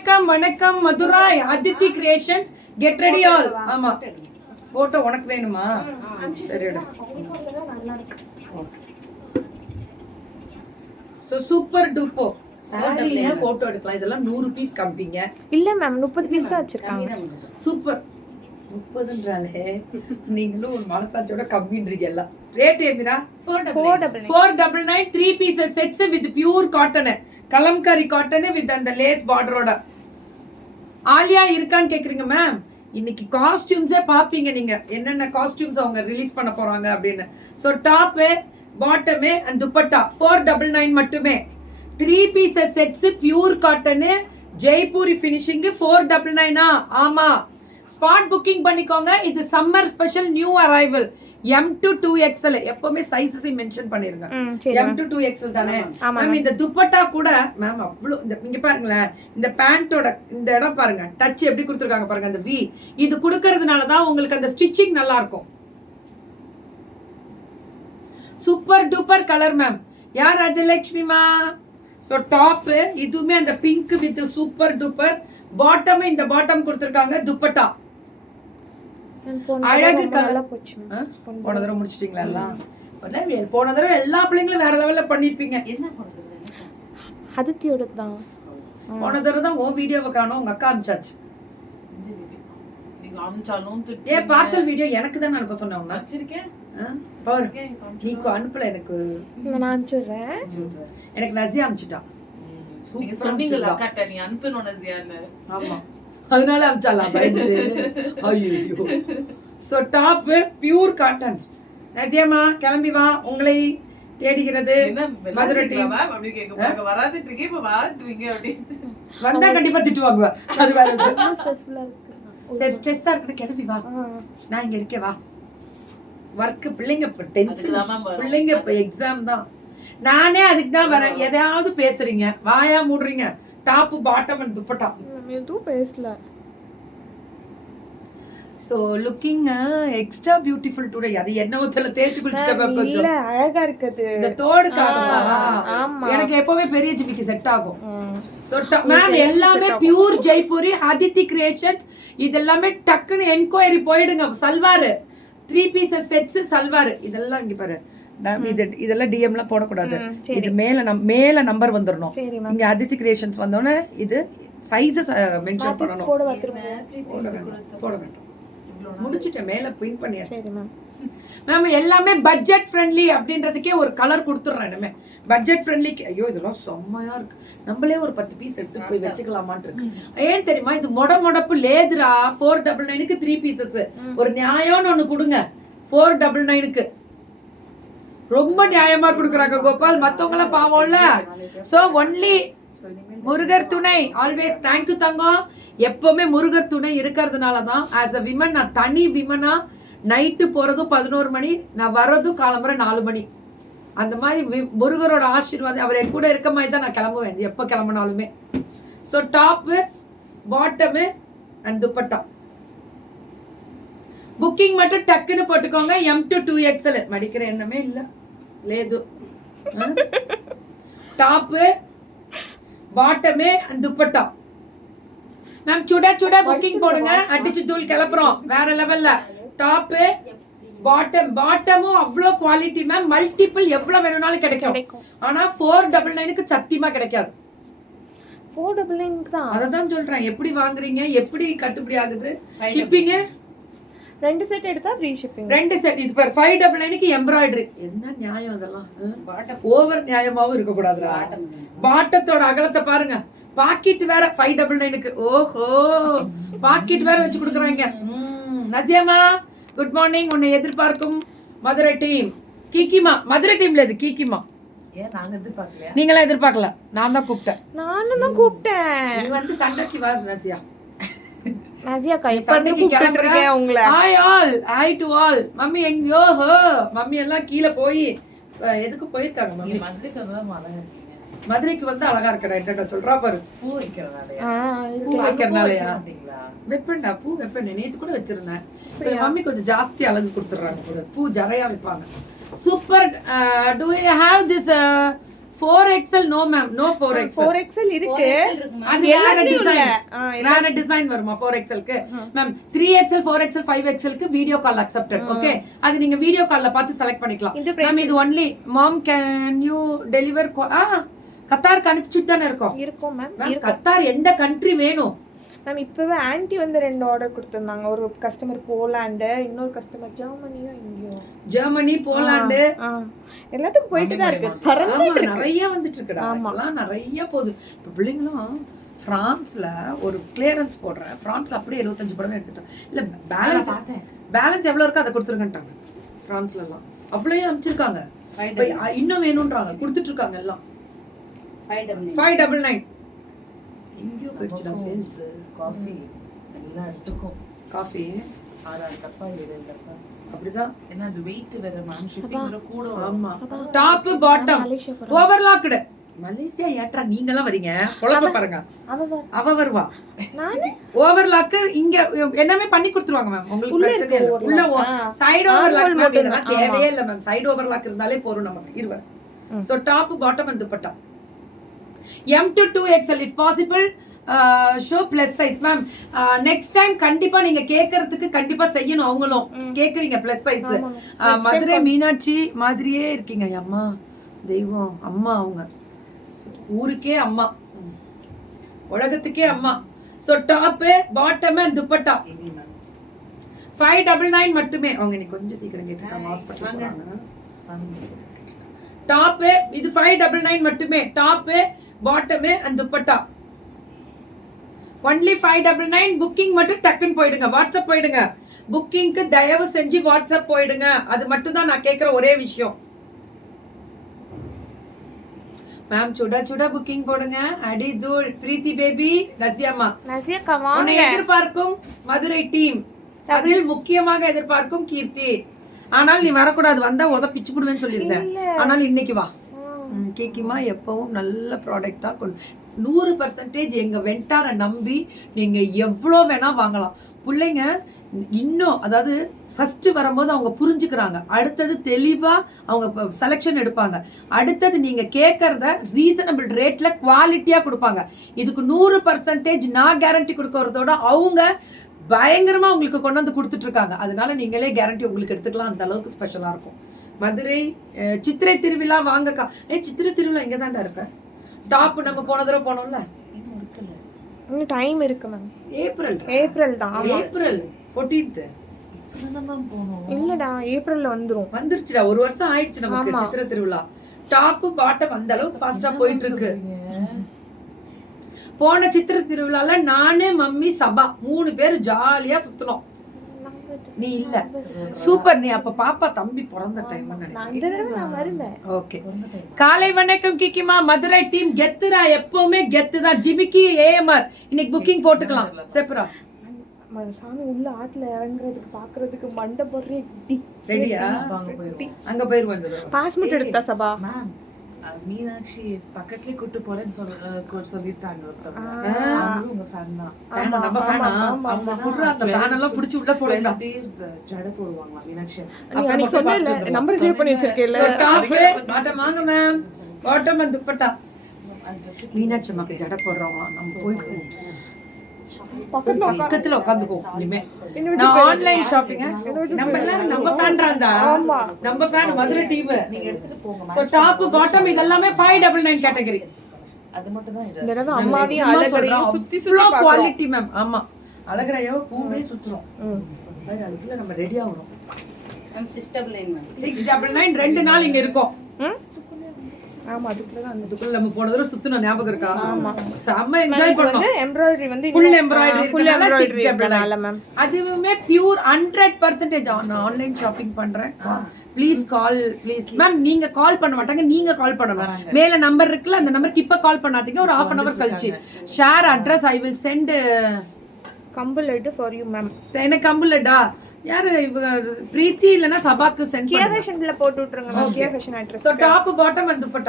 வணக்கம் வணக்கம் Madurai Adithi creations get ready all. ஆமா போட்டோ உனக்கு வேணுமா? சரிடா. சோ சூப்பர் டூப்போ சாரில போட்டோ எடுக்கலாம். இதெல்லாம் 100 பீஸ் காமிப்பீங்க. இல்ல மேம் 30 பீஸ் தான் வச்சிருக்காங்க. சூப்பர் 30ன்றாலே நீங்களும் ஒரு மனசாட்சியோட கம்மின்றீங்க எல்லாம். ரேட் ஏமிரா 499 3 pieces sets with pure cotton kalamkari cotton with அந்த லேஸ் பார்டரோட. ஆலியா இருக்கான்னு கேக்குறீங்க மேம். இன்னைக்கு காஸ்டியூம்ஸே பாப்பீங்க நீங்க என்னென்ன காஸ்டியூம்ஸ் அவங்க ரிலீஸ் பண்ண போறாங்க அப்படின்னு. So top bottom and dupatta 499 மட்டுமே. 3 pieces sets pure cotton Jaipuri finishing 499. ஆமா ஸ்பாட் புக்கிங் பண்ணிக்கோங்க. இது summer special new arrival M to 2XL. எப்பவுமே சைஸஸ் மென்ஷன் பண்ணிருங்க. M to 2XL தானே மேம். இந்த துப்பட்டா கூட மேம் அவ்வளோ இந்த இங்க பாருங்களேன், இந்த பேண்டோட இந்த இடம் பாருங்க, டச் எப்படி கொடுத்துருக்காங்க பாருங்க. அந்த V இது கொடுக்கறதுனால தான் உங்களுக்கு அந்த ஸ்டிச்சிங் நல்லா இருக்கும். Super duper colour ma'am. யார் ராஜலட்சுமிமா? ஸோ டாப் இதுவுமே அந்த pink with super duper. Bottom இந்த பாட்டம் கொடுத்துருக்காங்க. துப்பட்டா அழகு கலர். போன தடவை முடிச்சிட்டீங்களா எல்லாம்? போன தடவை எல்லா பிள்ளைங்களும் வேற லெவல்ல பண்ணிருப்பீங்க. என்ன அதித்தியோட தான் போன தடவை தான் ஓ வீடியோவை காணோம். உங்க அக்கா அனுப்பிச்சாச்சு. ஏ பார்சல் வீடியோ எனக்கு தான் அனுப்ப சொன்னேன். உன்ன வச்சிருக்கேன் பாரு. நீக்கு அனுப்பல எனக்கு. நான் அனுப்பிச்சுறேன். எனக்கு நசியா அனுப்பிச்சிட்டா. நீங்க சொன்னீங்கல அக்கா நீ அனுப்பணும் நசியான்னு. ஆமா அதனால அனுப்பிச்சாலாம் பயந்துட்டு. ஐயோ. So top pure cotton. நசியாமா கிளம்பி வா, உங்களை தேடுகிறது மதுரை டீம். அப்படி கேக்குறாங்க வராதுக்கு இருக்கே இப்ப வாத்துவீங்க அப்படி வந்தா கண்டிப்பா திட்டுவாங்க. அது வேற ஸ்ட்ரெஸ்ஃபுல்லா இருக்கு. சரி ஸ்ட்ரெஸ்ஸா இருக்கு, கிளம்பி வா, நான் இங்க இருக்கேன் வா. வர்க் பிள்ளைங்க இப்ப டென்ஷன், பிள்ளைங்க இப்ப எக்ஸாம் தான். நானே அதுக்கு தான் வரேன். எதையாவது பேசுறீங்க, வாயா மூடுறீங்க. டாப் பாட்டம் அண்ட் துப்பட்டா எதுவும் பேசல. So looking extra beautiful today. அது என்ன ஊத்தல தேய்ச்சு குளிச்சிட்டப்ப கொஞ்சம் இல்ல அழகா இருக்குது. இந்த தோடுக்காகவா? எனக்கு எப்பவுமே பெரிய ஜிமிக்கு செட் ஆகும். சோ மேம் எல்லாமே பியூர் ஜெய்ப்பூரி அதித்தி கிரியேஷன்ஸ். இது எல்லாமே டக்குன்னு என்கொயரி போயிடுங்க. Salwar 3 pieces sets salwar. இதெல்லாம் இங்க பாரு, இதெல்லாம் டிஎம்லாம் போடக்கூடாது. இது மேல நம்பர் வந்துடணும். இங்க அதித்தி கிரியேஷன்ஸ் வந்தோடனே இது சைஸஸ் மென்ஷன் பண்ணணும். போட வேண்டாம், முடிச்சிட்டேன். மேல பின் பண்ணியாச்சு மேம். எல்லாமே பட்ஜெட் ஃப்ரெண்ட்லி அப்படின்றதுக்கே ஒரு கலர் கொடுத்துட்றேன். இனிமே பட்ஜெட் ஃப்ரெண்ட்லிக்கு. ஐயோ இதெல்லாம் செம்மையா இருக்கு. நம்மளே ஒரு 10 பீஸ் எடுத்து போய் வச்சுக்கலாமான் இருக்கு. ஏன் தெரியுமா? இது மொடப்பு லேதுரா. 499க்கு 3 பீசஸ். ஒரு நியாயம்னு ஒண்ணு கொடுங்க. 499க்கு ரொம்ப நியாயமா கொடுக்குறாங்க கோபால். மத்தவங்க எல்லாம் பாவம்ல. சோ ஒன்லி முருகர் துணை ஆல்வேஸ். தேங்க்யூ தங்கம். எப்பவுமே முருகர் துணை இருக்கிறதுனாலதான் ஆஸ் அ விமன் நான் தனி விமனா நைட்டு போறதும் 11 மணி, நான் வர்றதும் காலம்புற 4 மணி. அந்த மாதிரி முருகரோட ஆசீர்வாதம் அவர் என் கூட இருக்க மாதிரி தான் நான் கிளம்புவேன் எப்ப கிளம்பினாலுமே. So top bottom and dupatta. Booking மட்டும் டக்குன்னு போட்டுக்கோங்க. M to 2XL. மடிக்கிற எண்ணமே இல்ல லேது. Top bottom and dupatta ma'am. சுட புக்கிங் போடுங்க. அடிச்சு தூள் கிளப்புறோம் வேற லெவல்ல. டாப்பு பாட்டமும் அவ்வளோ குவாலிட்டி மேம். மல்டிபிள் எவ்வளவு வேணும்னாலும் கிடைக்கும். ஆனா 499க்கு சத்தியமா கிடைக்காது. 499 தான். அததான் சொல்றேன். எப்படி வாங்குறீங்க, எப்படி கட்டுப்படி ஆகுது? ஷிப்பிங் 2 செட் எடுத்தா ஃப்ரீ ஷிப்பிங். 2 செட். இது பாரு 599க்கு எம்ப்ராய்டரி. என்ன நியாயம் இதெல்லாம்? ஓவர் நியாயமாவும் இருக்க கூடாதுடா. பாட்டத்தோட அகலத்தை பாருங்க. பாக்கெட் வேற 599க்கு. ஓஹோ பாக்கெட் வேற வச்சு கொடுக்குறாங்க. நசியாமா குட் மார்னிங். உன்னை எதிர்பார்க்கும் மதுரை டீம். கீக்கிமா மதுரை டீம்ல இது கீக்கிமா. ஏன் நாங்க எதிர்பார்க்கலையா? நீங்களா எதிர்பார்க்கல, நான் தான் கூப்பிட்டேன். நானும் தான் கூப்பிட்டேன். நீ வந்து சண்டைக்கு வா நசியா. நசியா கை பண்ணி கூப்பிட்டு இருக்கேன் உங்களை. Hi all, hi to all. Mummy எங்கயோ மம்மி எல்லாம் கீழே போய் எதுக்கு போயிருக்காங்க? மம்மி மதுரைக்கு வந்து அழகா இருக்கீங்க. மதுரைக்கு வந்து அழகா இருக்கடா. என்ன சொல்றா பாரு. பூ வைக்கிறனாலயா? பூ வைக்கிறனாலயா? வெப்பண்டா பூ வெப்பேன். நேத்து கூட வச்சிருந்தேன். மம்மி கொஞ்சம் ஜாஸ்தி அழகு கொடுத்துறாங்க. பூ ஜரையா வைப்பாங்க. Super. Do you have this 4XL no ma'am, no 4XL. 4XL இருக்கு. அது வேற டிசைன், வேற டிசைன் வருமா 4XL க்கு மேம். 3XL 4XL 5XL க்கு வீடியோ கால் அக்செப்டட். ஓகே, அது நீங்க வீடியோ கால்ல பார்த்து செலக்ட் பண்ணிக்கலாம் மேம். இது only ma'am can you deliver கத்தாருக்கு அனுப்பிச்சுட்டு தானே இருக்கோம் மேம். கத்தார் எந்த கண்ட்ரி வேணும் மேம்? இப்பவே ஆன்ட்டி வந்து 2 ஆர்டர் கொடுத்திருந்தாங்க. ஒரு கஸ்டமர் போலாண்டு, இன்னொரு கஸ்டமர் ஜெர்மனியோ எங்கேயோ. ஜெர்மனி, போலாண்டு எல்லாத்துக்கும் போயிட்டு தான் இருக்கு. பறந்துட்டு நிறைய வந்துட்டு இருக்குடா. அதெல்லாம் நிறைய போகுது. இப்போ பிள்ளைங்களும் பிரான்ஸ்ல ஒரு கிளியரன்ஸ் போடுறேன், பிரான்ஸ்ல அப்படியே 75 படம் எடுத்துட்டேன். இல்ல பேலன்ஸ் எவ்வளவு இருக்கோ அதை கொடுத்துருங்கட்டாங்க. பிரான்ஸ்ல எல்லாம் அவ்வளவு அமைச்சிருக்காங்க. இன்னும் வேணும்ன்றாங்க, கொடுத்துட்டு இருக்காங்க எல்லாம். 599 எங்கேயோ போயிடுச்சுடா சேல்ஸ். காஃபி எல்லாம் எடுத்துக்கும். காஃபி 6 டப்பா 7 டப்பா அப்படிதான். ஏன்னா அது வெயிட் வேற மேம், ஷிப்பிங் கூட. ஆமா, டாப் பாட்டம் ஓவர்லாக்டு. மலேசியா ஏட்ரா நீங்க எல்லாம் வரீங்க, குழப்ப பாருங்க. அவ வருவா, நானே ஓவர்லாக் இங்க எல்லாமே பண்ணி கொடுத்துருவாங்க மேம். உங்களுக்கு பிரச்சனை இல்ல. உள்ள சைடு ஓவர்லாக் மேம், இதெல்லாம் தேவையே இல்ல மேம். சைடு ஓவர்லாக் இருந்தாலே போறோம் நமக்கு 20. So top bottom and dupatta M to 2XL if possible. show plus size ma'am. Next time கண்டிப்பா நீங்க கேக்குறதுக்கு கண்டிப்பா செய்யணும். அவங்களும் கேக்குறீங்க plus size. மதுரை மீனாட்சி மாதிரியே இருக்கீங்க அம்மா, தெய்வம் அம்மா. அவங்க ஊருக்கே அம்மா, உலகத்துக்கே அம்மா. So top bottom and dupatta 599 மட்டுமே. அவங்க இன்னைக்கு கொஞ்சம் சீக்கிரம் கேட்டிருக்காங்க, ஹாஸ்பிடல் போறாங்க. டாப் இது 599 மட்டுமே. Top bottom and dupatta only 599. Booking மட்டும் டக்குன்னு போயிடுங்க, வாட்ஸ்அப் போயிடுங்க. புக்கிங்க்கு தயவு செஞ்சு வாட்ஸ்அப் போயிடுங்க. அது மட்டும் தான் நான் கேக்குற ஒரே விஷயம் மேம். சுட புக்கிங் போடுங்க. அடி தூள் பிரீத்தி பேபி, நசியாமா, உன்னை எதிர்பார்க்கும் மதுரை டீம், அதில் முக்கியமாக எதிர்பார்க்கும் கீர்த்தி. ஆனால் நீ வரக்கூடாது, வந்தா பிச்சு போடுவேன்னு சொல்லியிருந்தேன். ஆனால் இன்னைக்கு வா. கேக்கிமா எப்பவும் நல்ல ப்ராடக்ட் தான் 100% எங்க வெண்டாரை நம்பி நீங்க எவ்வளோ வேணா வாங்கலாம். பிள்ளைங்க இன்னும் அதாவது ஃபர்ஸ்ட் வரும்போது அவங்க புரிஞ்சுக்கிறாங்க, அடுத்தது தெளிவா அவங்க செலெக்ஷன் எடுப்பாங்க, அடுத்தது நீங்க கேட்கறத ரீசனபிள் ரேட்ல குவாலிட்டியா கொடுப்பாங்க. இதுக்கு 100% நான் கேரண்டி கொடுக்கறதோட அவங்க பயங்கரமா உங்களுக்கு கொண்டு வந்து கொடுத்துட்டு இருக்காங்க. அதனால நீங்களே கேரண்டி உங்களுக்கு எடுத்துக்கலாம். அந்த அளவுக்கு ஸ்பெஷலா இருக்கும். மதுரை சித்திரை திருவிழா வாங்கக்கா. சித்திரை திருவிழா இங்க தான்டா இருக்க. டாப் நம்ம போன தடவை போனோம்ல, இன்னும் டைம் இருக்கு மேம். ஏப்ரல் தான். ஏப்ரல் 14th இல்லடா, ஏப்ரல்ல வந்துருச்சுடா. ஒரு வருஷம் ஆயிடுச்சு நமக்கு சித்திரை திருவிழா. டாப் பாட்டம் அந்த அளவுக்கு ஃபாஸ்டா போயிட்டு இருக்கு. போன சித்திரை திருவிழால நானு மம்மி சபா 3 பேர் ஜாலியா சுத்தணும். நீ இல்ல, சூப்பர். நீ அப்ப பாப்பா தம்பி பிறந்த டைம் நினைக்கிறேன். ஓகே, காலை வணக்கம் கிக்கிமா. மதுரை டீம் கெத்துரா, எப்பவுமே கெத்துதான். ஜிமிக்கி ஏஎம்ஆர் இன்னைக்கு புக்கிங் போட்டுக்கலாம். செப்ரா சாமி உள்ள ஆத்துல இறங்குறதுக்கு பாக்குறதுக்கு மண்டபம் ரெடியா? அங்க போயிருவோம். பாஸ்போர்ட் எடுத்தா சபா மேம். மீனாட்சி பக்கத்துலயே கூட்டு போறேன்னு சொல்லிட்டாங்க ஒருத்தவங்க. உங்க ஃபேன் தான். நம்ம ஃபேனா? அவங்க புடுற அந்த ஃபேன் எல்லாம் புடிச்சு உள்ள போடுங்க. ஜட போடுவாங்க மீனாட்சி. நீ சொன்னல நம்பர் சேவ் பண்ணி வச்சிருக்கேல. டாப் பாட்டம் வாங்க ma'am. Bottom and dupatta. Meenakshi அம்மாக்கு ஜட போடுறோமா? நம்ம போய் பக்கத்துல உட்காந்துக்கோ. இனிமே நான் ஆன்லைன் ஷாப்பிங் நம்ம எல்லாரும் நம்ம ஃபேன்றாண்டா. நம்ம ஃபேன் மதுரை டீம். நீங்க எடுத்துட்டு போங்க. சோ டாப் பாட்டம் இதெல்லாம் 599 கேட்டகரி. அது மட்டும் தான் இது. இந்த அம்மாடி அழகரையும் சுத்தி குவாலிட்டி மேம். ஆமா, அழகரையோ பூவே சுத்துறோம். அதுக்குள்ள நம்ம ரெடி ஆவணும். Ma'am 699 ma'am. 699 2 நாள் இங்க இருக்கோம். ஆமா, அதுக்குள்ள தான் அதுக்குள்ள நம்ம போன தடவை சுத்துன ஞாபகம் இருக்கா? ஆமா, செம்ம என்ஜாய் பண்ணோம். எம்ப்ராய்டரி வந்து ஃபுல் எம்ப்ராய்டரி மேம். அதுவுமே பியூர் 100% ஆன்லைன் ஷாப்பிங் பண்றேன். Please call please ma'am. நீங்க கால் பண்ண மாட்டாங்க, நீங்க கால் பண்ணணும். மேல நம்பர் இருக்குல்ல, அந்த நம்பருக்கு இப்ப கால் பண்ணாதீங்க. ஒரு 1/2 hour கழிச்சு share address I will send. கம்பல் லட்டு ஃபார் யூ மேம். எனக்கு கம்பல் லட்டா யாரு? பிரீத்தி இல்லனா சபாக்கு சென்ட் கியா ஃபேஷன்ல போட்டு விட்டுருங்க மேம். Kiya fashion address. So top bottom and dupatta